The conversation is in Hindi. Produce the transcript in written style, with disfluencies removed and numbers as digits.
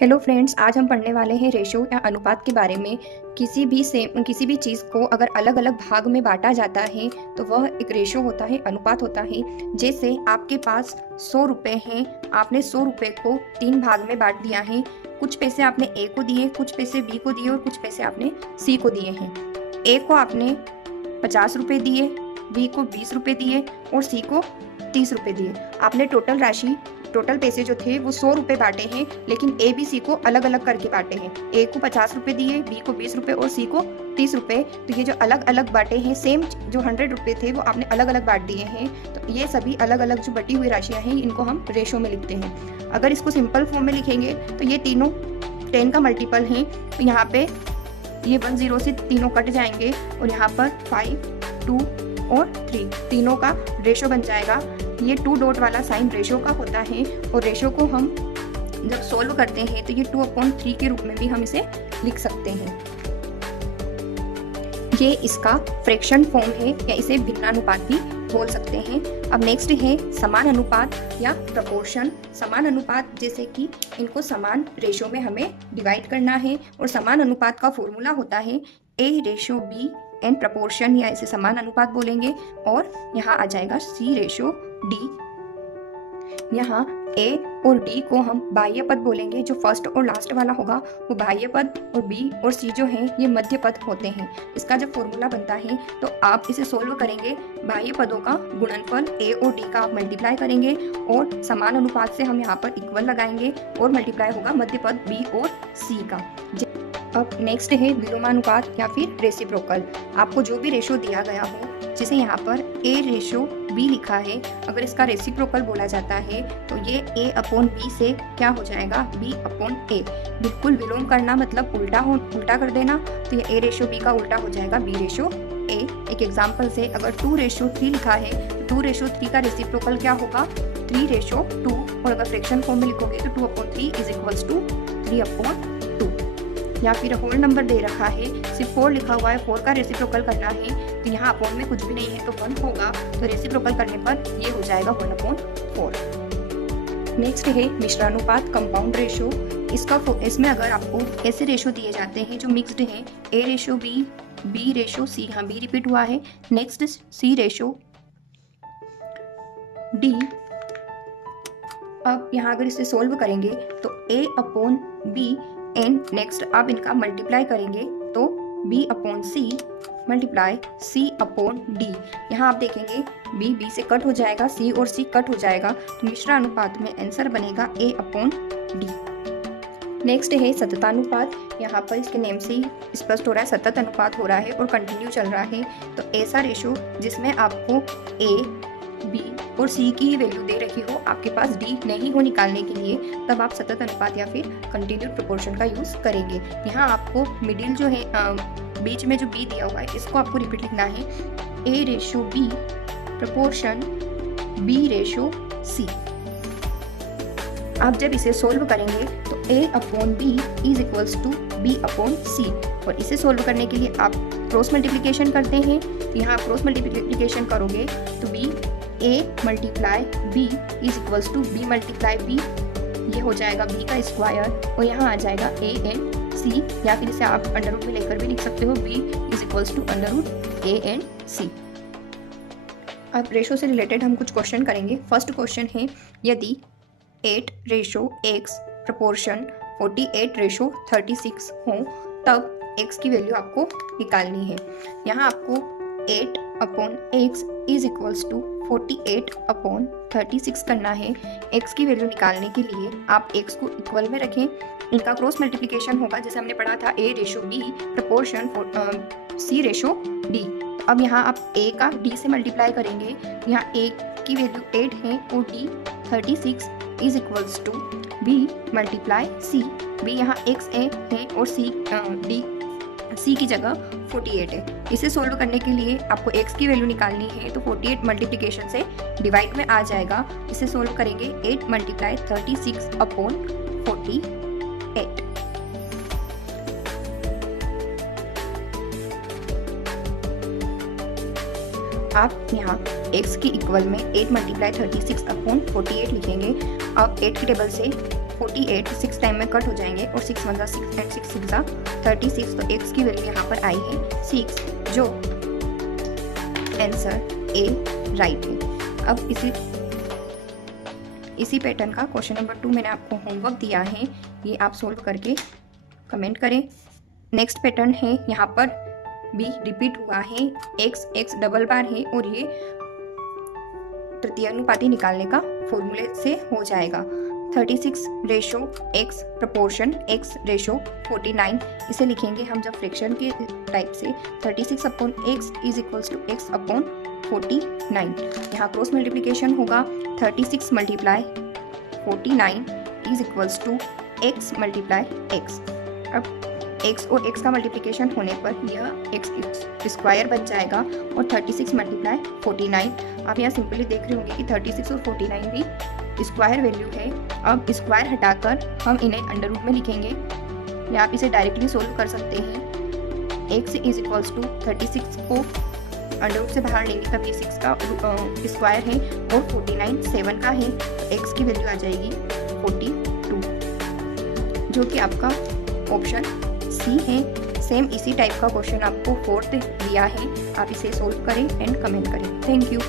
हेलो फ्रेंड्स, आज हम पढ़ने वाले हैं रेशो या अनुपात के बारे में। किसी भी चीज़ को अगर अलग अलग भाग में बांटा जाता है तो वह एक रेशो होता है, अनुपात होता है। जैसे आपके पास 100 रुपये हैं, आपने 100 रुपये को 3 भाग में बांट दिया है। कुछ पैसे आपने ए को दिए, कुछ पैसे बी को दिए और कुछ पैसे आपने सी को दिए हैं। ए को आपने 50 रुपये दिए, बी को 20 रुपये दिए और सी को 30 रुपये दिए। आपने टोटल पैसे जो थे वो 100 रुपये बांटे हैं, लेकिन ए बी सी को अलग अलग करके बांटे हैं। ए को 50 रुपये दिए, बी को 20 रुपये और सी को 30 रुपये। तो ये जो अलग अलग बांटे हैं, सेम जो 100 रुपये थे वो आपने अलग अलग बांट दिए हैं। तो ये सभी अलग अलग जो बटी हुई राशियाँ हैं इनको हम रेशो में लिखते हैं। अगर इसको सिंपल फॉर्म में लिखेंगे तो ये तीनों 10 का मल्टीपल हैं। तो यहाँ पे ये 1 0 से तीनों कट जाएंगे और यहाँ पर 5, 2 और 3 तीनों का रेशो बन जाएगा। ये 2 डॉट वाला साइन रेशो का होता है और रेशो को हम जब सॉल्व करते हैं तो ये 2/3 के रूप में भी हम इसे लिख सकते हैं। ये इसका फ्रैक्शन फॉर्म है या इसे भिन्नानुपात भी बोल सकते हैं। अब नेक्स्ट है समान अनुपात या प्रपोर्शन। समान अनुपात जैसे कि इनको समान रेशो में हमें डिवाइड करना है और समान अनुपात का फॉर्मूला होता है A/B एंड प्रपोर्शन, या इसे समान अनुपात बोलेंगे। और यहाँ आ जाएगा C/D। यहाँ A और D को हम बाह्य पद बोलेंगे, जो फर्स्ट और लास्ट वाला होगा वो बाह्य पद, और B और C जो है ये मध्य पद होते हैं। इसका जब फॉर्मूला बनता है तो आप इसे सोल्व करेंगे। बाह्य पदों का गुणनफल A और D का आप मल्टीप्लाई करेंगे और समान अनुपात से हम यहाँ पर इक्वल लगाएंगे और मल्टीप्लाई होगा मध्य पद B और C का। अब नेक्स्ट है विलोमानुपात या फिर रेसिप्रोकल। आपको जो भी रेशो दिया गया हो, जिसे यहाँ पर A/B लिखा है, अगर इसका रेसिप्रोकल बोला जाता है तो ये A/B से क्या हो जाएगा, B/A। बिल्कुल विलोम करना मतलब उल्टा कर देना, तो ये A/B का उल्टा हो जाएगा B/A। एक एग्जाम्पल से अगर 2/3 लिखा है तो 2/3 का रेसिप्रोकल क्या होगा, 3/2। और अगर फ्रैक्शन फॉर्म में लिखोगे तो 2/3 = 3/2। या फिर होल नंबर दे रखा है, सिर्फ 4 लिखा हुआ है, 4 का रेसिप्रोकल करना है तो यहाँ अपॉन में कुछ भी नहीं है तो 1 होगा, तो रेसिप्रोकल करने पर ये हो जाएगा 1/4। नेक्स्ट है मिश्रानुपात, कंपाउंड रेशो। इसमें अगर आपको ऐसे रेशो दिए जाते हैं जो मिक्स्ड हैं, A/B, B/C, हाँ B रिपीट हुआ है। Next C/D। अब यहाँ अगर इसे सोल्व करेंगे तो A/B एंड नेक्स्ट आप इनका मल्टीप्लाई करेंगे तो B/C मल्टीप्लाई C/D। यहाँ आप देखेंगे B से कट हो जाएगा, C और C कट हो जाएगा, तो मिश्रा अनुपात में आंसर बनेगा A/D। नेक्स्ट है सततानुपात। यहाँ पर इसके नेम से ही स्पष्ट हो रहा है सतत अनुपात हो रहा है और कंटिन्यू चल रहा है। तो ऐसा रेशो जिसमें आपको A, B और C की वैल्यू दे रखी हो, आपके पास D नहीं हो निकालने के लिए, तब आप सतत अनुपात या फिर कंटिन्यूड प्रोपोर्शन का यूज करेंगे। यहाँ आपको मिडिल जो है बीच में जो B दिया हुआ है इसको आपको रिपीट लिखना है, A/B प्रोपोर्शन B/C। आप जब इसे सोल्व करेंगे तो A/B = B/C। और इसे सोल्व करने के लिए आप क्रॉस मल्टीप्लिकेशन करते हैं। तो यहाँ आप क्रॉस मल्टीप्लिकेशन करोगे तो A × B = B × B, ये हो जाएगा B का स्क्वायर और यहाँ आ जाएगा A/C, या फिर इसे आप अंडर रूट में लेकर भी लिख सकते हो, B = √A/C। अब रेशो से रिलेटेड हम कुछ क्वेश्चन करेंगे। फर्स्ट क्वेश्चन है, यदि 8/X प्रोपोर्शन 48/36 हो तब X की वैल्यू आपको निकालनी है। यहाँ आपको 8/X = 48/36 करना है। X की वैल्यू निकालने के लिए आप X को इक्वल में रखें, इनका क्रॉस मल्टीप्लिकेशन होगा जैसे हमने पढ़ा था A/B प्रोपोर्शन C/D। तो अब यहाँ आप A का D से मल्टीप्लाई करेंगे। यहाँ A की वैल्यू 8 है और D 36 = B × C। B यहाँ X है और C की जगह 48 है। इसे सोल्व करने के लिए आपको X की वैल्यू निकालनी है, तो 48 मल्टीप्लिकेशन से डिवाइड में आ जाएगा। इसे सोल्व करेंगे 8 × 36/48। आप यहाँ x की इक्वल में 8 × 36/48 लिखेंगे। अब 8 की टेबल से 48 6 टाइम में कट हो जाएंगे और 6 1 6 एंड 6 6 36, तो x की वैल्यू यहाँ पर आई है 6, जो आंसर ए राइट है। अब इसी पैटर्न का क्वेश्चन नंबर 2 मैंने आपको होमवर्क दिया है, ये आप सोल्व करके कमेंट करें। नेक्स्ट पैटर्न है, यहाँ पर भी रिपीट हुआ है, x डबल बार है और ये तृतीय अनुपाती निकालने का फॉर्मूले से हो जाएगा। 36 ratio x proportion x ratio 49, इसे लिखेंगे हम जब फ्रैक्शन के टाइप से 36 upon x is equals to x upon 49। यहाँ क्रॉस मल्टीप्लिकेशन होगा, 36 multiply 49 is equals to x multiply x। अब x और x का मल्टीप्लिकेशन होने पर यह x स्क्वायर बन जाएगा और 36 मल्टीप्लाई 49। आप यहाँ सिंपली देख रहे होंगे कि 36 और 49 भी स्क्वायर वैल्यू है। अब स्क्वायर हटाकर हम इन्हें अंडर रूट में लिखेंगे, या आप इसे डायरेक्टली सोल्व कर सकते हैं। x इज इक्वल्स टू 36 को अंडर रूट से बाहर लेंगे तब ये 6 का स्क्वायर है और 49 7 का है, तो x की वैल्यू आ जाएगी 42, जो कि आपका ऑप्शन सी है। सेम इसी टाइप का क्वेश्चन आपको 4th दिया है, आप इसे सोल्व करें एंड कमेंट करें। Thank you.